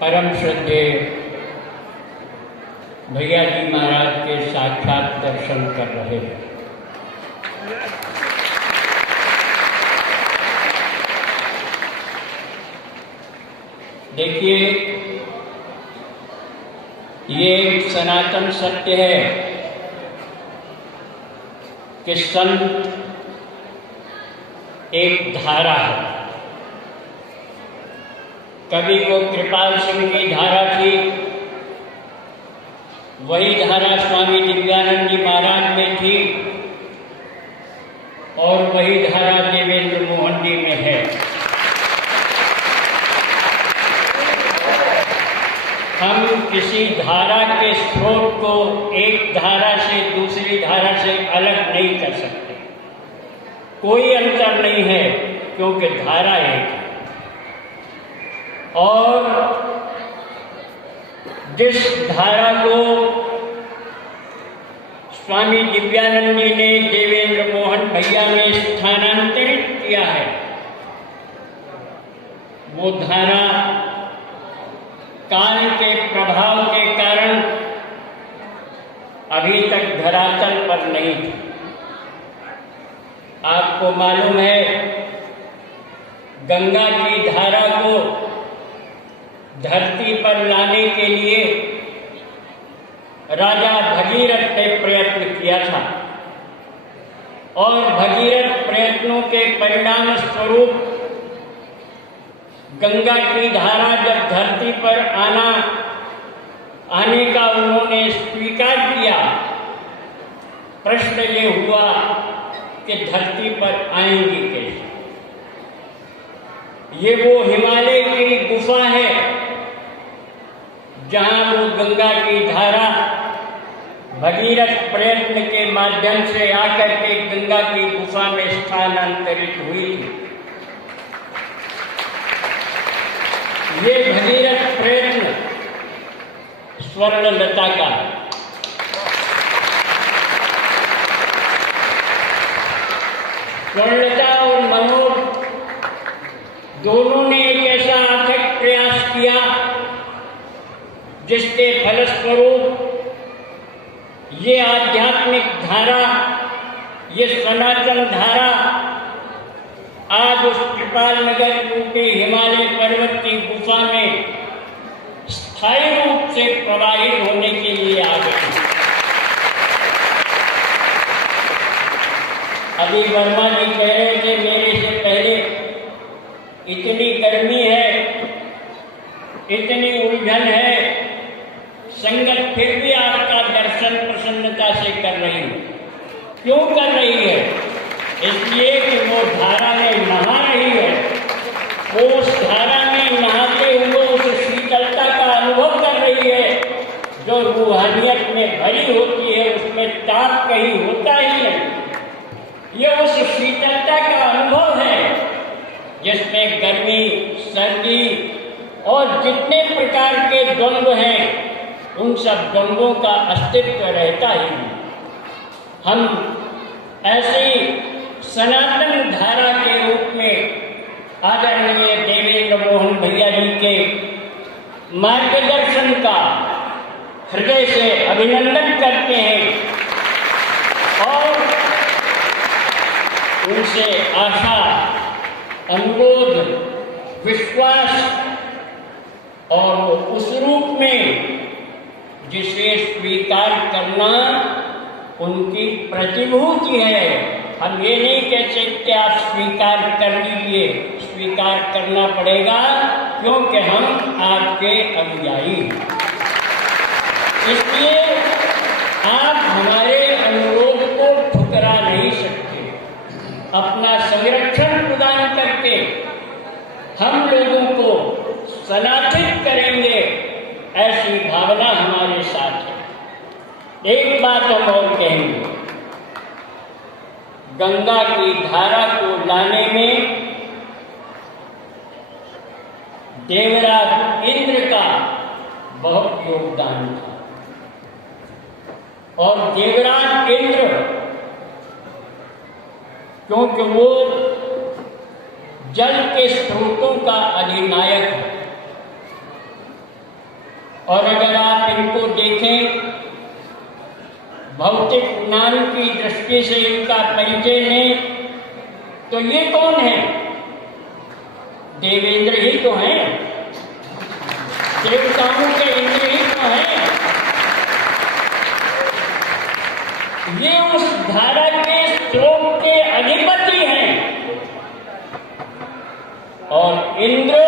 परम श्रद्धेय भैया जी महाराज के साक्षात दर्शन कर रहे हैं। देखिए, ये एक सनातन सत्य है कि संत एक धारा है। कभी वो कृपाल सिंह की धारा थी, वही धारा स्वामी दिव्यानंद जी महाराज में थी और वही धारा देवेंद्र मोहन जी में है। हम किसी धारा के स्रोत को एक धारा से दूसरी धारा से अलग नहीं कर सकते। कोई अंतर नहीं है, क्योंकि धारा एक है। और जिस धारा को स्वामी दिव्यानंद जी ने देवेंद्र मोहन भैया में स्थानांतरित किया है, वो धारा काल के प्रभाव के कारण अभी तक धरातल पर नहीं थी। आपको मालूम है, गंगा की धारा को धरती पर लाने के लिए राजा भगीरथ ने प्रयत्न किया था और भगीरथ प्रयत्नों के परिणाम स्वरूप गंगा की धारा जब धरती पर आने का उन्होंने स्वीकार किया, प्रश्न ये हुआ कि धरती पर आएंगी कैसे। ये वो हिमालय की गुफा है जहां वो गंगा की धारा भगीरथ प्रयत्न के माध्यम से आकर के गंगा की गुफा में स्थानांतरित हुई थी। ये भगीरथ प्रयत्न स्वर्णलता का, स्वर्णलता और मनोज दोनों ने एक ऐसा अथक प्रयास किया जिसके फलस्वरूप ये आध्यात्मिक धारा, ये सनातन धारा आज उस कृपाल नगर रूपी हिमालय पर्वत की गुफा में स्थायी रूप से प्रवाहित होने के लिए आ गई। अभी वर्मा जी कह रहे थे मेरे से पहले, इतनी गर्मी है, इतनी उलझन है, संगत फिर भी आपका दर्शन प्रसन्नता से कर रही है। क्यों कर रही है? इसलिए कि वो धारा में नहा रही है, वो उस धारा में नहाते हुए उस शीतलता का अनुभव कर रही है जो रूहानियत में भरी होती है, उसमें ताप कहीं होता ही नहीं। ये उस शीतलता का अनुभव है जिसमें गर्मी, सर्दी और जितने प्रकार के द्वंद्व हैं, उन सब द्वंद्वों का अस्तित्व रहता ही नहीं। हम ऐसी सनातन धारा के रूप में आदरणीय देवेंद्र मोहन भैया जी के मार्गदर्शन का हृदय से अभिनंदन करते हैं और उनसे आशा, अनुरोध, विश्वास और उस रूप में जिसे स्वीकार करना उनकी प्रतिभूति है। हम ये नहीं कह सकते आप स्वीकार कर लीजिए, स्वीकार करना पड़ेगा क्योंकि हम आपके अनुयायी हैं। इसलिए आप हमारे अनुरोध को ठुकरा नहीं सकते। अपना संरक्षण प्रदान करके हम लोगों को सनाथित करेंगे, ऐसी भावना हमारे साथ है। एक बात हम और कहेंगे, गंगा की धारा को लाने में देवराज इंद्र का बहुत योगदान था और देवराज इंद्र क्योंकि वो जल के स्रोतों का अधिनायक है, और अगर आप इनको देखें भौतिक ज्ञान की दृष्टि से इनका परिचय लें तो ये कौन है? देवेंद्र ही तो हैं, देवताओं के इंद्र ही तो हैं। ये उस धारा के स्रोत के अधिपति हैं और इंद्र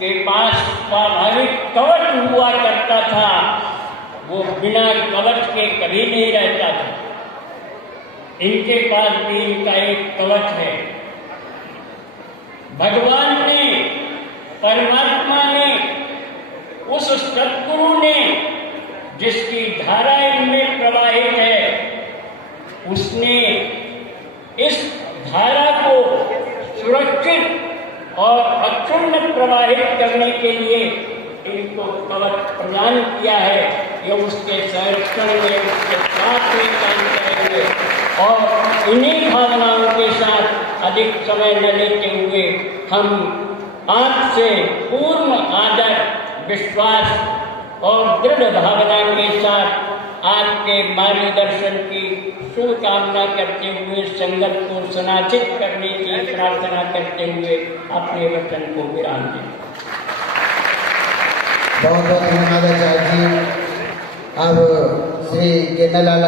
के पास स्वाभाविक कवच हुआ करता था, वो बिना कवच के कभी नहीं रहता था। इनके पास भी इनका एक कवच है। भगवान ने, परमात्मा ने, उस सद्गुरु ने जिसकी धारा इनमें प्रवाहित है, उसने इस धारा को सुरक्षित और अक्षुण्ण प्रवाहित करने के लिए इनको कवच प्रदान किया है। ये उसके संरक्षण में, उसके साथ में काम करेंगे और इन्हीं भावनाओं के साथ अधिक समय न लेते हुए हम आपसे पूर्ण आदर, विश्वास और दृढ़ भावना के साथ आपके मार्गदर्शन की शुभकामना करते हुए संगत को सनाचित करने की प्रार्थना करते हुए अपने वचन को विराम दें। बहुत बहुत धन्यवाद आचार्य जी। अब श्री केतनलाल